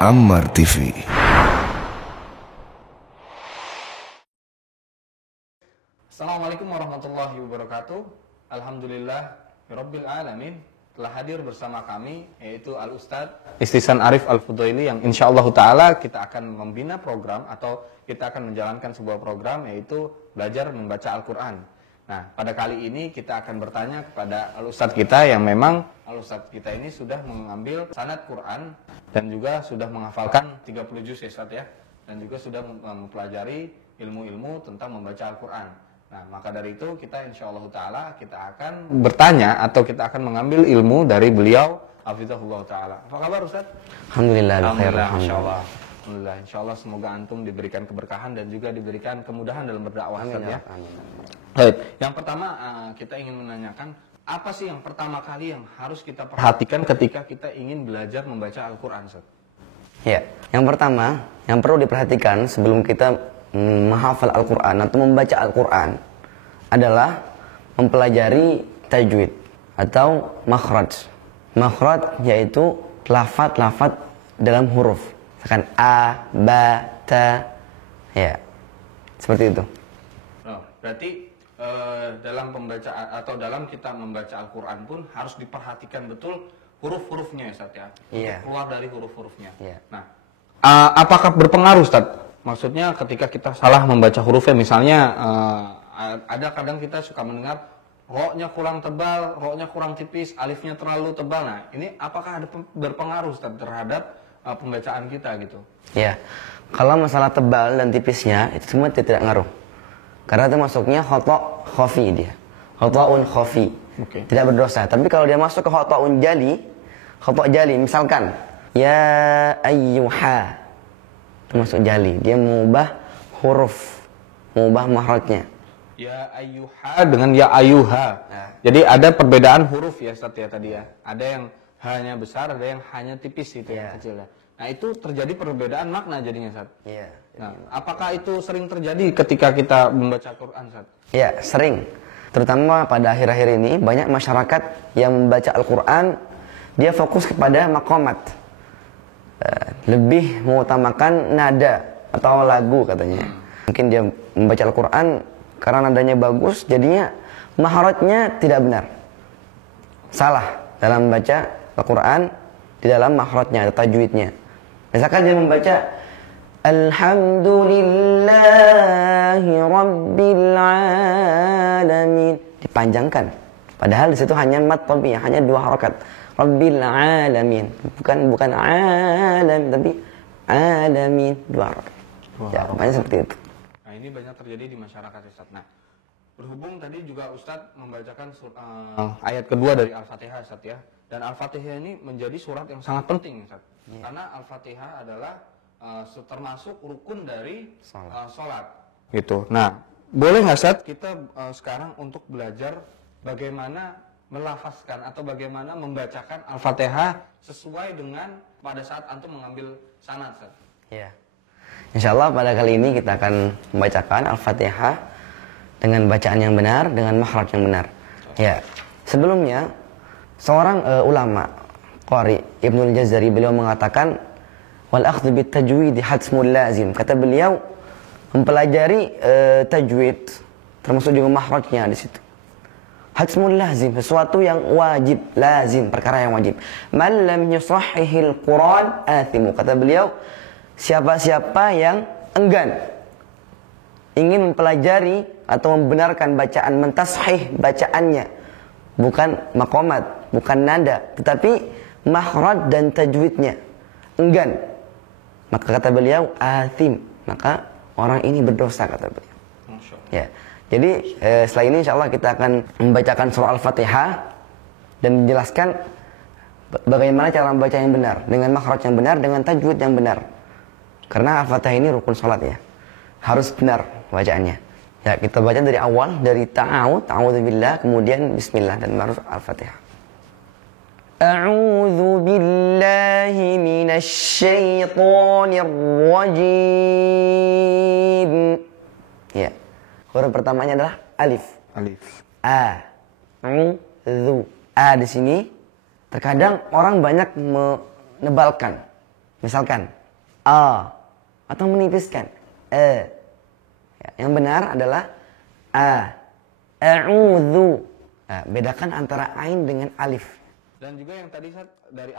Ammar TV. Assalamualaikum warahmatullahi wabarakatuh. Alhamdulillah Rabbil Alamin. Telah hadir bersama kami yaitu Al-Ustadz Ihtisan Arif Al-Fudaili yang insyaallah ta'ala kita akan membina program atau kita akan menjalankan sebuah program yaitu belajar membaca Al-Quran. Nah, pada kali ini kita akan bertanya kepada Al-Ustadz kita yang memang Al-Ustadz kita ini sudah mengambil sanad Quran dan juga sudah menghafalkan 30 juz ya Ustadz ya, dan juga sudah mempelajari ilmu-ilmu tentang membaca Al-Quran. Nah, maka dari itu kita insyaallah ta'ala kita akan bertanya atau kita akan mengambil ilmu dari beliau hafizahullah ta'ala. Apa kabar Ustadz? Alhamdulillah, Insyaallah. Alhamdulillah, insyaallah semoga antum diberikan keberkahan dan juga diberikan kemudahan dalam berdakwah Ustadz ya. Baik, yang pertama kita ingin menanyakan apa sih yang pertama kali yang harus kita perhatikan ketika kita ingin belajar membaca Al-Quran Ustadz? Ya, yang pertama yang perlu diperhatikan sebelum kita menghafal Al-Quran atau membaca Al-Quran adalah mempelajari tajwid atau makhraj. Makhraj yaitu lafaz-lafaz dalam huruf. Misalkan a, ba, ta, ya, seperti itu. Oh, berarti dalam pembacaan atau dalam kita membaca Al-Quran pun harus diperhatikan betul huruf-hurufnya ya Ustaz ya. Iya. Keluar dari huruf-hurufnya. Iya. Nah, apakah berpengaruh Ustaz? Maksudnya ketika kita salah membaca hurufnya, misalnya ada kadang kita suka mendengar ro-nya kurang tebal, ro-nya kurang tipis, alifnya terlalu tebal. Nah, ini apakah ada berpengaruh Ustaz terhadap pembacaan kita gitu? Ya, kalau masalah tebal dan tipisnya itu semua tidak ngaruh. Karena itu masuknya khata' khafi dia. Khata'un khafi. Okay. Tidak berdosa. Tapi kalau dia masuk ke khata'un jali, khata' jali, misalkan ya ayyuha, itu masuk jali. Dia mengubah huruf, mengubah makhrajnya. Ya ayyuha dengan ya ayyuha. Nah. Jadi ada perbedaan huruf ya Ustaz ya tadi ya. Ada yang hanya besar, ada yang hanya tipis itu yang kecil ya. Nah, itu terjadi perbedaan makna jadinya Ustaz. Iya. Nah, apakah itu sering terjadi ketika kita membaca Quran Ustaz? Ya, sering. Terutama pada akhir-akhir ini banyak masyarakat yang membaca Al-Quran dia fokus kepada maqamat. Lebih mengutamakan nada atau lagu katanya. Mungkin dia membaca Al-Quran karena nadanya bagus, jadinya makhrajnya tidak benar. Salah dalam membaca Al-Quran di dalam makhrajnya atau tajwidnya. Misalkan dia membaca Alhamdulillahi Rabbil Alamin, dipanjangkan. Padahal di situ hanya mat tabi'ah, hanya 2 harakat. Rabbil Alamin, bukan alam tapi alamin, 2 harakat. Ya, makanya seperti itu. Nah, ini banyak terjadi di masyarakat Ustaz. Nah, berhubung tadi juga Ustaz membacakan ayat kedua dari Al-Fatihah Ustaz ya. Dan Al-Fatihah ini menjadi surat yang sangat penting Ustaz. Yeah. Karena Al-Fatihah adalah termasuk rukun dari sholat. Gitu. Nah, boleh nggak Ustaz kita sekarang untuk belajar bagaimana melafazkan atau bagaimana membacakan Al-Fatihah sesuai dengan pada saat antum mengambil sanad Ustaz? Ya. Insyaallah pada kali ini kita akan membacakan Al-Fatihah dengan bacaan yang benar, dengan makhraj yang benar. Ya. Sebelumnya seorang ulama qari Ibnul Jazari beliau mengatakan wal akhdhu bit tajwid hadsmul lazim. Kata beliau mempelajari tajwid termasuk juga makhrajnya di situ. Hadsmul lazim, sesuatu yang wajib, lazim, perkara yang wajib. Man lam yusahhihil Quran athimu. Kata beliau siapa-siapa yang enggan ingin mempelajari atau membenarkan bacaan, mentashih bacaannya, bukan maqamat, bukan nada, tetapi makhraj dan tajwidnya, enggan, maka kata beliau athim, maka orang ini berdosa kata beliau. Ya. Jadi setelah ini insyaallah kita akan membacakan surah Al-Fatihah dan menjelaskan bagaimana cara membaca yang benar, dengan makhraj yang benar, dengan tajwid yang benar. Karena Al-Fatihah ini rukun salat ya. Harus benar bacaannya. Ya, kita baca dari awal, dari ta'awudzubillah, kemudian bismillah dan baru Al-Fatihah. A'udzu billahi minasy syaithanir rajim. Ya. Huruf pertamanya adalah alif. Alif. A. A'udzu. A di sini terkadang orang banyak menebalkan. Misalkan a atau menipiskan e. Ya, yang benar adalah a. A'udzu. Nah, bedakan antara ain dengan alif. Dan juga yang tadi Ustaz dari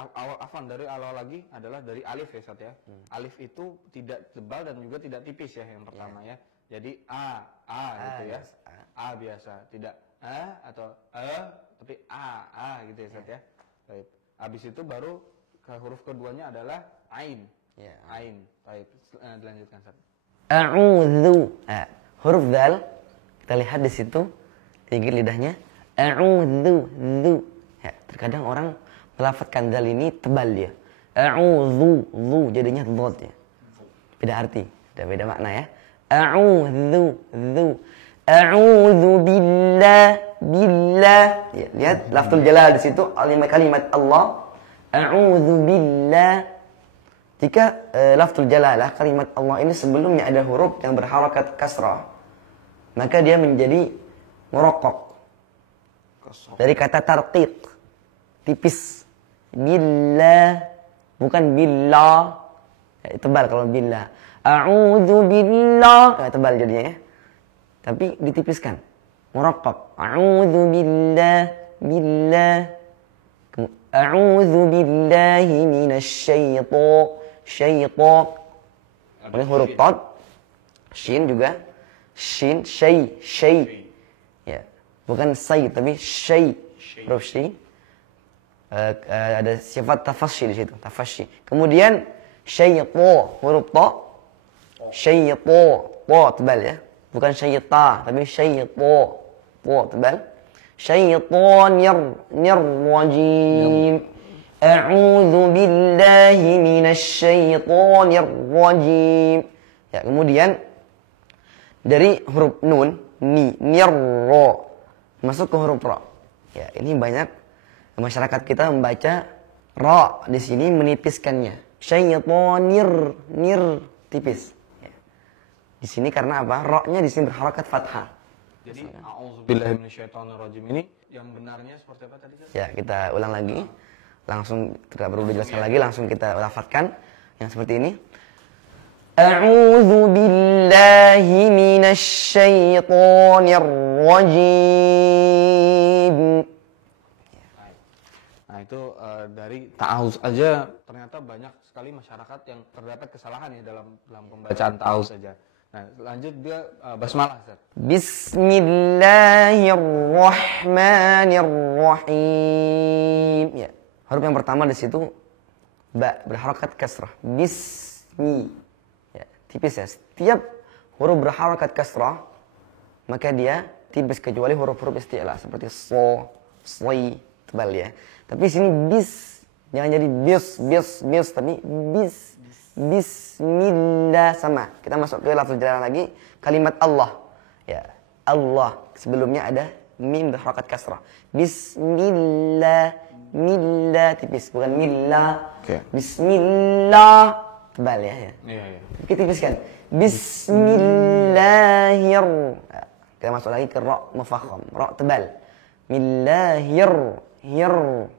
awal lagi adalah dari alif ya Ustaz ya. Alif itu tidak tebal dan juga tidak tipis ya yang pertama ya. Jadi a gitu ya. A biasa, tidak a atau tapi a gitu ya Ustaz ya. Baik. Habis itu baru ke huruf keduanya adalah ain. Ya. Ain. Baik. Dilanjutkan Ustaz. A'udzu. Nah, huruf dal kita lihat di situ gigit lidahnya. A'udzu. Ya, terkadang orang melafadzkan dal ini tebal dia. A'udzu, jadinya dhad ya. Beda arti, beda makna ya. A'udzu. A'udzu billah. Ya, lihat lafzul jalal di situ kalimat Allah. A'udzu billah. Jika lafzul jalalah kalimat Allah ini sebelumnya ada huruf yang berharakat kasrah, maka dia menjadi muraqqaq. Dari kata tarqiq, tipis. Billah, bukan billah. Ya, tebal kalau billah. A'udzu billah, tebal jadinya ya. Tapi ditipiskan. Muraqqaq. A'udzu billah. A'udzu billahi minasy syaitan. Ini huruf tad. Shin juga. Shin, syai. Ya. Bukan say tapi syai. Huruf shin. Ada sifat tafasyi di situ, tafasyi. Kemudian syaitan, huruf ta. Syaitan, ta tebal ya. Bukan syaita, tapi syaitan. Ta tebal. Syaitanir rajim. A'udzu billahi minasy syaithanir rajim. Ya, kemudian dari huruf nun, nirra masuk ke huruf ra. Ya, ini banyak masyarakat kita membaca ra di sini menipiskannya. Syaitanir tipis. Ya. Di sini karena apa? Ra-nya di sini berharakat fathah. Jadi a'udzubillahi minasyaitonirrajim ini yang benarnya seperti apa tadi? Ya, kita ulang lagi. Langsung tidak perlu dijelaskan lagi, langsung kita lafadzkan yang seperti ini. A'udzu billahi minasy syaithanir rajim. Nah, itu dari ta'awuz aja ternyata banyak sekali masyarakat yang terdapat kesalahan ya dalam pembacaan ta'awuz saja. Nah, lanjut dia basmalah, Ustaz. Bismillahirrahmanirrahim. Ya. Huruf yang pertama di situ ba berharakat kasrah. Bismi. Ya, tipis ya. Setiap huruf berharakat kasrah maka dia tipis kecuali huruf-huruf isti'la seperti so, slay, tebal ya. Tapi sini bis jangan jadi bis tapi bismillah sama. Kita masuk ke lafaz jalalah lagi kalimat Allah. Ya, Allah sebelumnya ada mim berharakat kasrah. Bismillah. Millah tipis, bukan millah. Okay. Bismillah tebal ya. Iya. Kita tipiskan. Bismillahir. Kita masuk lagi ke ra mufakham, ra tebal. Millahir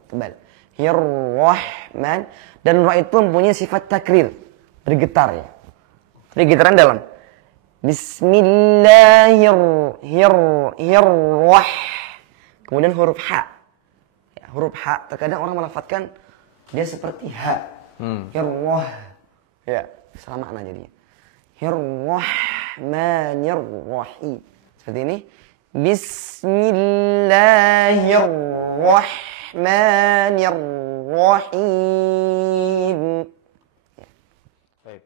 tebal. Rahman, dan ra itu mempunyai sifat takrir, bergetar ya. Jadi getaran dalam. Bismillahirrahmanirrahim. Kemudian huruf ha. Huruf ha, terkadang orang melafadzkan dia seperti ha. Hirwah. Ya, salah makna jadinya. Hirrahmanirrahim. Seperti ini. Bismillahirrahmanirrahim. Ya. Baik.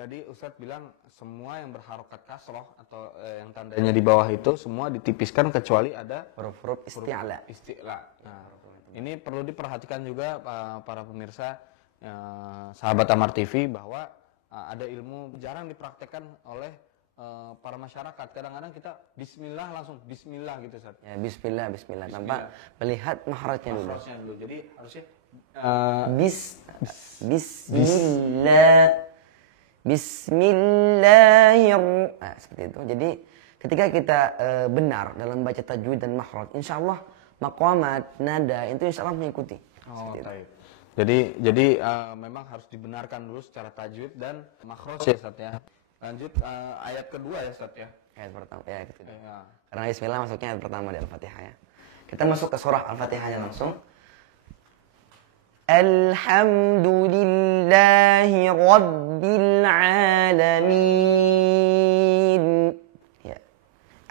Tadi Ustadz bilang semua yang berharokat kasroh atau yang tandanya di bawah itu semua ditipiskan kecuali ada huruf-huruf isti'la. Nah, ini perlu diperhatikan juga para pemirsa sahabat Amar TV bahwa ada ilmu jarang dipraktekkan oleh para masyarakat. Kadang-kadang kita bismillah langsung bismillah gitu Ustaz. Ya, bismillah tanpa melihat mahrajnya dulu. Jadi harusnya Bismillahirrahmanirrahim. Nah, seperti itu. Jadi ketika kita benar dalam baca tajwid dan makhraj, insyaallah maqamat, nada itu insyaallah mengikuti. Oh, baik. Jadi memang harus dibenarkan dulu secara tajwid dan makhraj ya Ustaz ya. Lanjut ayat kedua ya Ustaz ya. Ayat pertama, ya ayat kedua. Ya. Karena Bismillah masuknya ayat pertama di Al-Fatihah ya. Kita masuk ke surah Al-Fatihahnya langsung. Alhamdulillahi Rabbil Alamin. Ya.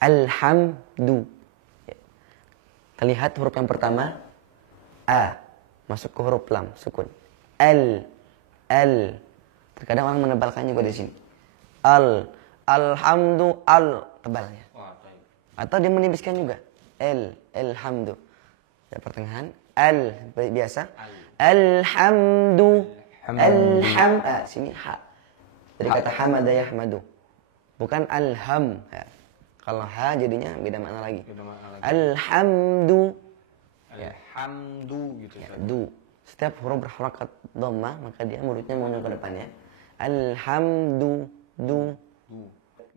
Alhamdu. Ya. Kita lihat huruf yang pertama. A. Masuk ke huruf lam, sukun. Al. Terkadang orang menebalkan juga di sini. Alhamdu, tebalnya. Atau dia menipiskan juga. Alhamdu. Ya, pertengahan. Biasa. Alhamdu. Sini ha. Dari kata hamada yahmadu. Bukan alham. Ya. Kalau ha jadinya beda makna lagi. Alhamdu. Alhamdu gitu ya. Du. Setiap huruf berharakat dhammah, maka dia mulutnya monyong ke depannya. Alhamdu. Du.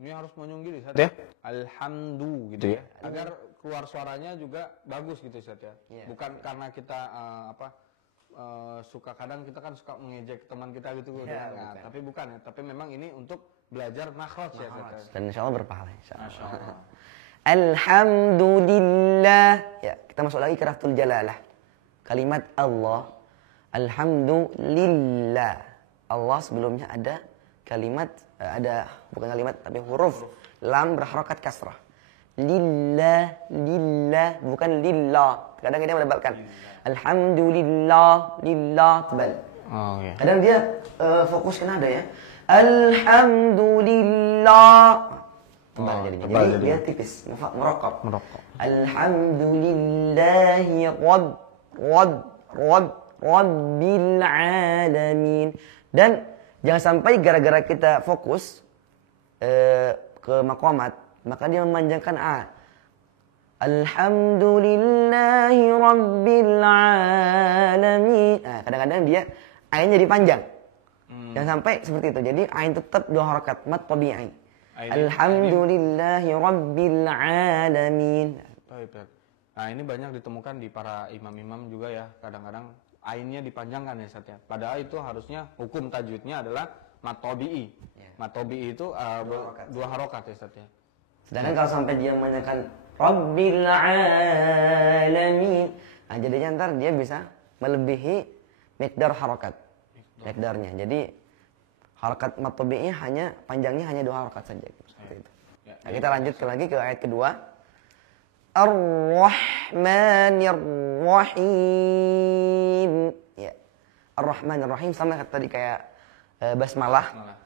Ini harus monyong gitu Ustaz ya. Alhamdu gitu ya. Agar keluar suaranya juga bagus gitu Ustaz ya. Bukan karena kita suka, kadang kita kan suka mengejek teman kita gitu tapi bukan ya. Tapi memang ini untuk belajar makhraj ya Ustaz. Dan insyaallah berpahala insyaallah. Alhamdulillah. Ya, kita masuk lagi ke lafzul jalalah. Kalimat Allah. Alhamdulillah. Allah sebelumnya ada kalimat, bukan kalimat tapi huruf lam berharakat kasrah. Lillah, bukan lillah. Kadang dia menebalkan. Alhamdulillah, lillah tebal. Oh iya. Kadang dia fokus ke nada ya. Alhamdulillah. Tebal jadinya. Jadi dia tipis, merokok. Alhamdulillahi Rabbil alamin. Dan jangan sampai gara-gara kita fokus ke maqamat, maka dia memanjangkan a. Alhamdulillahi Rabbil alamin. Kadang-kadang dia ainnya dipanjang. Jangan sampai seperti itu. Jadi ain tetap dua harakat mat tabi'i. Alhamdulillahi Rabbil alamin. Baik. Nah, ini banyak ditemukan di para imam-imam juga ya. Kadang-kadang ainnya dipanjangkan ya Ustaz ya. Padahal itu harusnya hukum tajwidnya adalah mat tabi'i. Mat tabi'i itu dua harokat ya Ustaz ya. Sedangkan kalau sampai dia menanyakan Rabbil alamin, jadinya ntar dia bisa melebihi miqdar harokat. Miqdarnya. Jadi harokat mat tabi'i panjangnya hanya dua harokat saja. Seperti itu. Nah, kita lanjut lagi ke ayat kedua. Ar-Rahmanir Rahim. Ya. Ar-Rahmanir Rahim sama tadi kayak basmalah.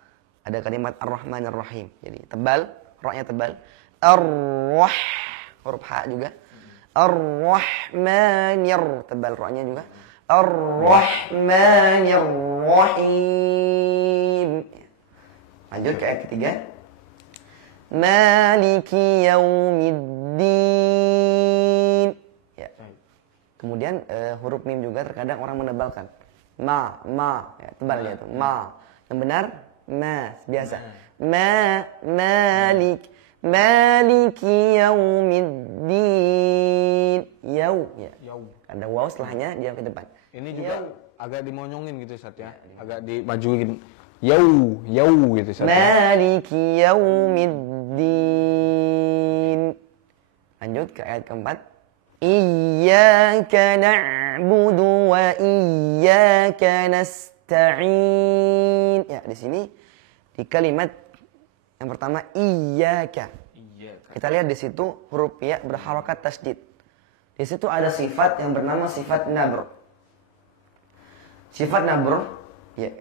Ada kalimat Ar-Rahmanir Rahim. Jadi tebal, ra-nya tebal. Ar-Rah, huruf ha juga. Ar-Rahmanir, tebal ra-nya juga. Ar-Rahmanir Rahim. Lanjut ke ayat ketiga. Maliki yaumiddin. Ya. Kemudian huruf mim juga terkadang orang menebalkan. Ma, ya, tebal dia itu. Ma. Yang benar ma, biasa. Maliki yaumiddin. Yau, ya. Ada waw setelahnya dia ke depan. Ini juga agak dimonyongin gitu Ustaz ya. Agak dimajuin. Yau gitu Ustaz. Maliki yaumiddin. Lanjut ke ayat keempat. Iyyaka na'budu wa iyyaka nasta'in. Ya, di sini di kalimat yang pertama iyyaka. Kita lihat di situ huruf ya berharakat tasydid. Di situ ada sifat yang bernama sifat nabr. Sifat nabr ya,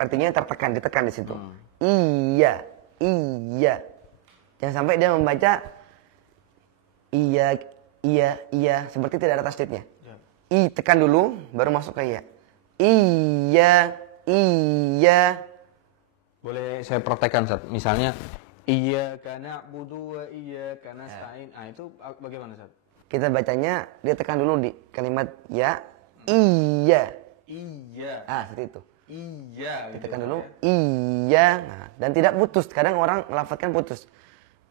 artinya ditekan di situ. Iya. Jangan sampai dia membaca iya seperti tidak ada tasydidnya. I tekan dulu baru masuk ke iya. Iya. Boleh saya praktekkan Ustaz. Misalnya iyyaka na'budu wa iyyaka nasta'in. Itu bagaimana Ustaz? Kita bacanya dia tekan dulu di kalimat ya. Iya. Seperti itu. Iya. Ditekan dulu. Iya. Nah, dan tidak putus. Kadang orang melafadzkan putus.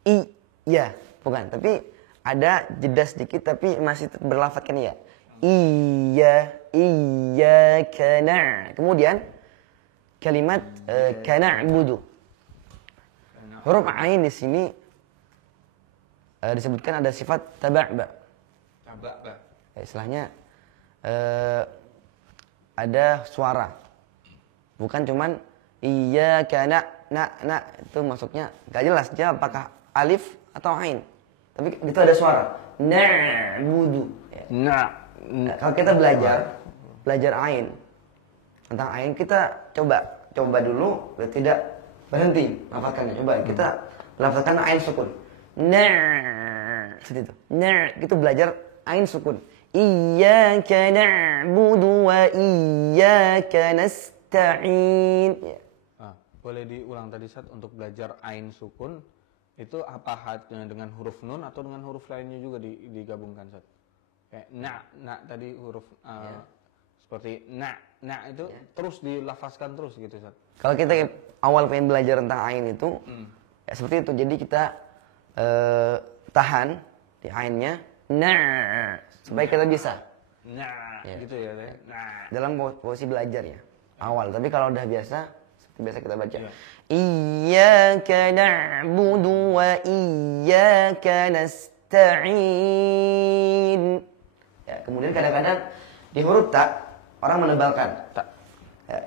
Iya. Bukan. Tapi ada jeda sedikit tapi masih berlafadzkan ya. Iya. iyyaka Kemudian kalimat kana'budu. Huruf ain di sini disebutkan ada sifat taba'ba. Taba'ba. Ya, istilahnya ada suara. Bukan cuman iyyaka na itu masuknya gak jelas dia apakah alif atau ain. Tapi itu ada suara. Na'budu. Ya. Kalau kita belajar ain. Tentang ain kita coba dulu tidak berhenti lafazkannya. Coba kita lafazkan ain sukun. Seperti itu. Kita belajar ain sukun. Iyyaka na'budu wa iyyaka nasta'in. Ya. Boleh diulang tadi Ustaz untuk belajar ain sukun itu apa hanya dengan huruf nun atau dengan huruf lainnya juga digabungkan Ustaz? Kayak na tadi huruf seperti na itu terus dilafazkan terus gitu Ustaz. Kalau kita awal pengen belajar tentang ain itu ya seperti itu. Jadi kita tahan di ainnya supaya kita bisa gitu ya. dalam posisi belajar ya awal. Tapi kalau udah biasa kita baca iyyaka na'budu wa iyyaka nasta'in. Ya, kemudian kadang-kadang di huruf ta orang menebalkan ta. Ya,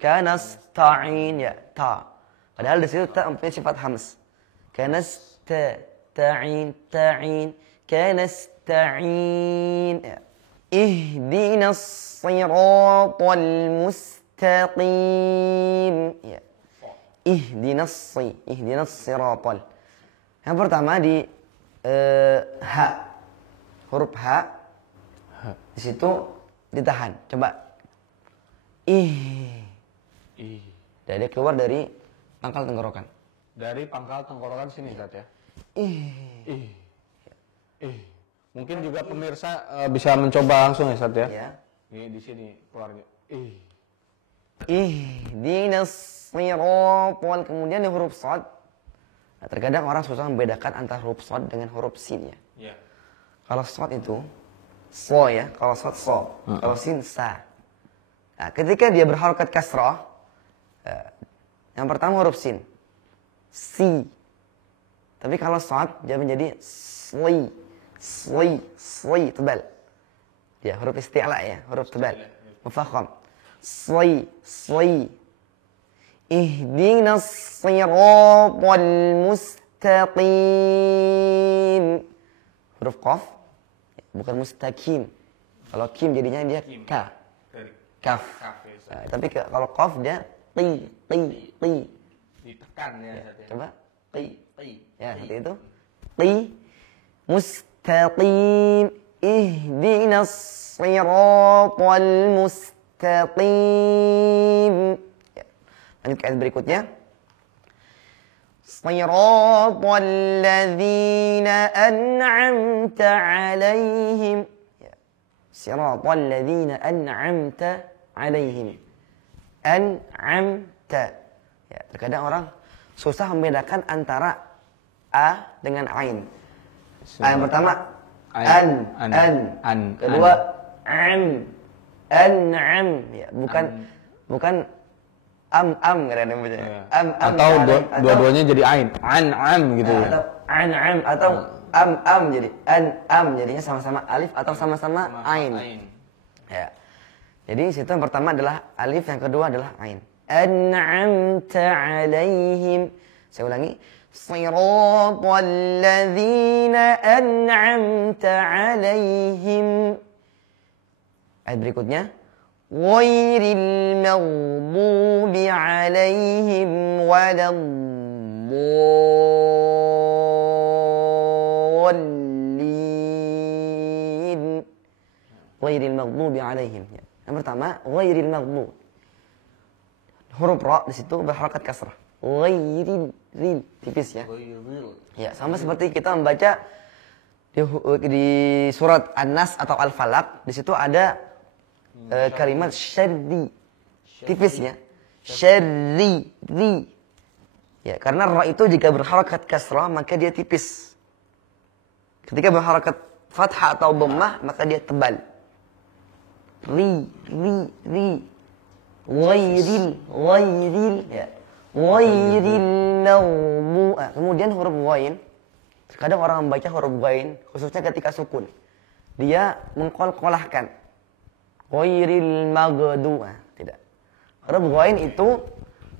kanasta'in ya ta. Padahal di situ ta mempunyai sifat hams. Kanasta'in kanasta'in. Ya. Ihdinas siratal mustaqim. Ya. Ihdinas siratal. Yang pertama di ha. Huruf ha. Di situ ditahan. Coba. Dia keluar dari pangkal tenggorokan. Dari pangkal tenggorokan sini Ustaz ya. Mungkin juga pemirsa bisa mencoba langsung ya Ustaz ya. Ya. Ini di sini keluarnya. Ihdinas siratal. Kemudian di huruf shad. Nah, terkadang orang susah membedakan antara huruf shad dengan huruf sin ya. Iya. Kalau shad itu so ya, kalau shad so, kalau sin sa. Nah, ketika dia berharokat kasrah, yang pertama huruf sin, si. Tapi kalau shad dia menjadi sli, tebal. Ya, huruf isti'la ya, huruf tebal, mufakham. Sli. Ihdinas siratal mustaqim. Huruf qaf bukan mustaqim. Kalau kim jadinya dia ka. Kaf. Nah, tapi kalau qaf dia ti. Ditekan ya. Coba ti. Ya, seperti itu. Ti mustaqim. Ihdinas siratal mustaqim. Ya. Lanjut ke ayat berikutnya. Siratal ladzina an'amta 'alaihim. Ya. Siratal ladzina an'amta 'alaihim. An'amta. Ya, terkadang orang susah membedakan antara a dengan ain. Yang pertama an. Kedua am. An'am. Ya, bukan am kadang-kadang baca. Atau dua-duanya jadi ain. An'am gitu ya. Atau an'am atau am jadi an'am jadinya sama-sama alif atau sama-sama ain. Ya. Jadi situ yang pertama adalah alif, yang kedua adalah ain. An'amta 'alaihim. Saya ulangi. Siratal ladzina an'amta 'alaihim. Ayat berikutnya. Ghairil maghdubi 'alaihim waladdallin. Ghairil maghdubi 'alaihim. Yang pertama, ghairil maghdub. Huruf ra di situ berharakat kasrah. Ghairil tipis ya. Ya, sama seperti kita membaca di surat An-Nas atau Al-Falaq, di situ ada kalimat syarri. Tipis ya. Syarri. Ya, karena ra itu jika berharakat kasrah maka dia tipis. Ketika berharakat fathah atau dhammah maka dia tebal. ri, ghairil, ya. Ghairil maghdubi. Kemudian huruf ghain, kadang orang membaca huruf ghain, khususnya ketika sukun. Dia mengkolkolahkan. Ghairil maghdubi. Tidak. Huruf ghain itu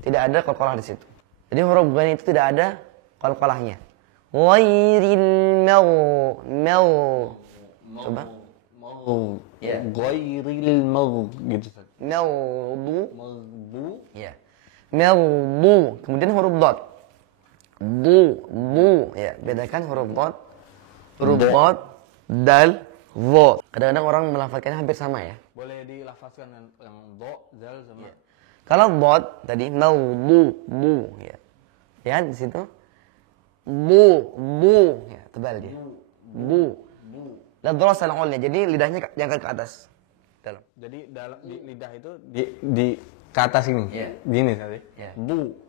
tidak ada kolkolah di situ. Jadi huruf ghain itu tidak ada kolkolahnya. Ghairil coba. Ya. Ghairil gitu. Maghdu. Ya. Maghdu. Kemudian huruf dot. Bu. Ya, bedakan huruf dot. Huruf dot, dal, dha. Kadang-kadang orang melafazkannya hampir sama ya. Boleh dilafazkan yang do, zal sama. Ya. Kalau dot tadi maghdu, bu ya. Ya, di situ bu ya, tebal dia. Bu. La dharasa al-ulya. Jadi lidahnya diangkat ke atas. Dalam. Jadi dalam di lidah itu di ke atas ini. Yeah. Gini tadi. Yeah.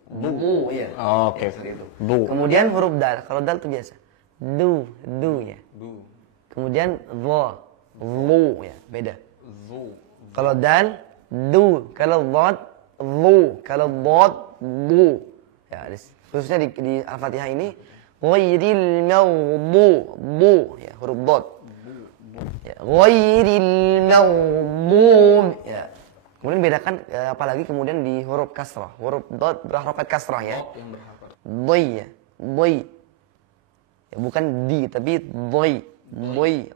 Bu, ya. Oh, oke. Ya, itu. Bu. Kemudian huruf dal. Kalau dal itu biasa. Du ya. Du. Kemudian dha, lu ya, beda. Zu. Kalau dal du, kalau dhad lu, kalau dhad bu. Ya, khususnya di Al-Fatihah ini ghairil maghdubi, ya, huruf dhad. Ya, ghairil maghdubi, ya. Kemudian bedakan apalagi kemudian di huruf kasrah. Huruf dhad berharokat kasrah ya. Yang berharokat. Doi ya, doi. Ya, bukan di tapi doi. Doi.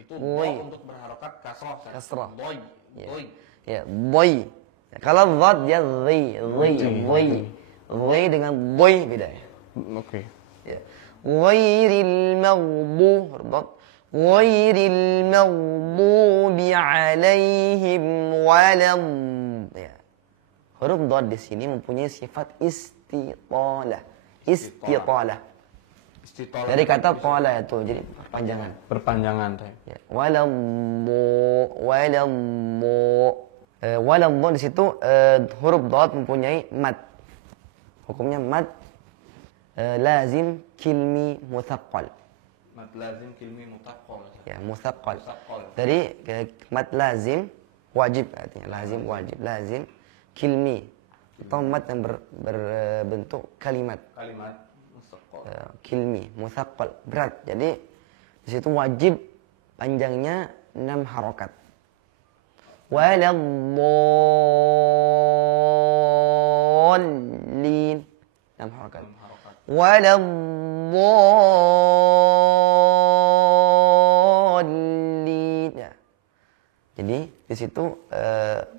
Itu Doi. untuk berharokat kasrah. Kasrah. Doi. Ya. Ya, doi. Ya, kalau dhad ya dhi. Dhi dengan doi beda ya. Oke. Ya. Ghairil maghdubi, ghairil maghdubi alaihim walam. Ya. Huruf dhad di sini mempunyai sifat istitalah. Dari kata tala itu, jadi perpanjangan. Perpanjangan teh. Ya. Walam di situ huruf dhad mempunyai mad. Hukumnya mad lazim kilmi muthaqqal. Mad lazim kilmi muthaqqal. Ya, muthaqqal. Dari mad lazim wajib artinya lazim wajib, lazim kilmi atau mad yang berbentuk kalimat. Kalimat muthaqqal. Kilmi muthaqqal berat. Jadi di situ wajib panjangnya 6 harokat. Waladdallin 6 harokat. Waladdallin. Ya. Jadi di situ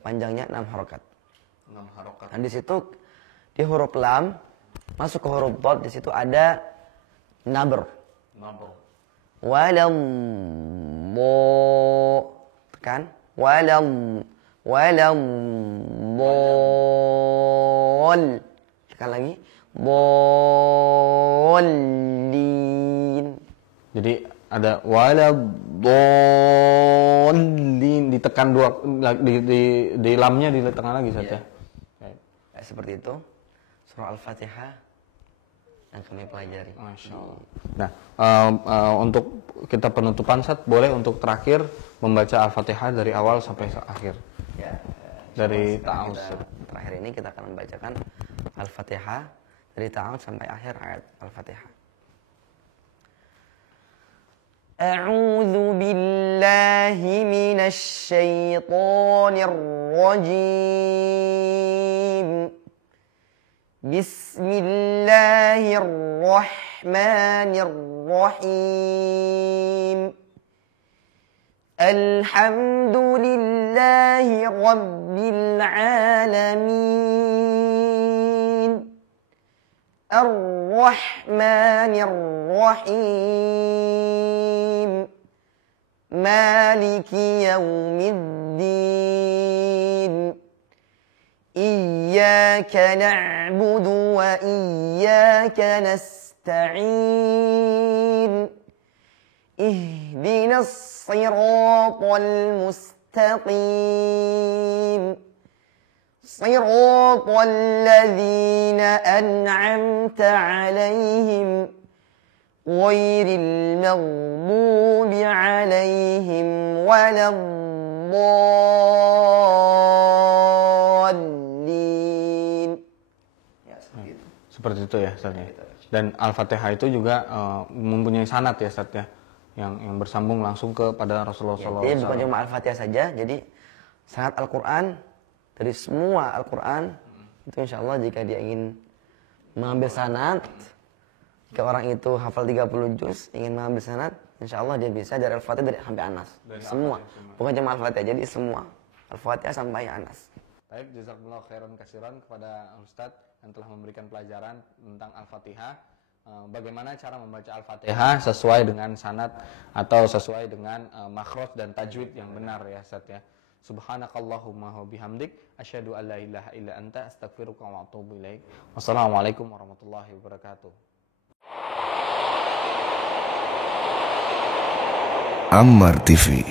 panjangnya 6 harokat. 6 harokat. Dan di situ di huruf lam masuk ke huruf dhad, di situ ada nabr. Walam tekan walam bol, tekan lagi bolin. Jadi ada waladhdallin ditekan dua di lamnya ditekan lagi saja. Ya, seperti itu surah Al-Fatihah yang kami pelajari. Masya Allah. Nah, untuk kita penutupan Sat, boleh untuk terakhir membaca Al-Fatihah dari awal sampai akhir. Ya. Dari ta'awuz. Terakhir ini kita akan membacakan Al-Fatihah dari ta'awuz sampai akhir ayat Al-Fatihah. A'udzu billahi minasy syaithanir rajim. Bismillahirrahmanirrahim. Alhamdulillahi rabbil alamin. Ar-Rahmanir-Rahim. Maliki yaumiddin. Iyyaka na'budu wa iyyaka nasta'in. Ihdinas siratal mustaqim. صراط الذين أنعمت عليهم ghairil maghdubi alaihim waladdallin. Ya, seperti itu. Seperti itu ya Ustaz ya. Dan Al-Fatihah itu juga mempunyai sanad ya Ustaz ya, yang bersambung langsung kepada Rasulullah SAW. Jadi bukan cuma Al-Fatihah saja, jadi sanad Al-Quran dari semua Al-Quran itu insya Allah jika dia ingin mengambil sanad, jika orang itu hafal 30 juz ingin mengambil sanad, insya Allah dia bisa dari Al-Fatihah dari sampai Anas. Semua, bukan cuma Al-Fatihah, jadi semua Al-Fatihah sampai Anas. Baik, jazakumullah khairan kasiran kepada Ustadz yang telah memberikan pelajaran tentang Al-Fatihah. Bagaimana cara membaca Al-Fatihah sesuai dengan sanad atau sesuai dengan makhraj dan tajwid yang benar ya Ustadz ya. Subhanakallahumma wa bihamdik asyhadu an la ilaha illa anta astaghfiruka wa atubu ilaik. Wassalamualaikum warahmatullahi wabarakatuh. Ammar TV.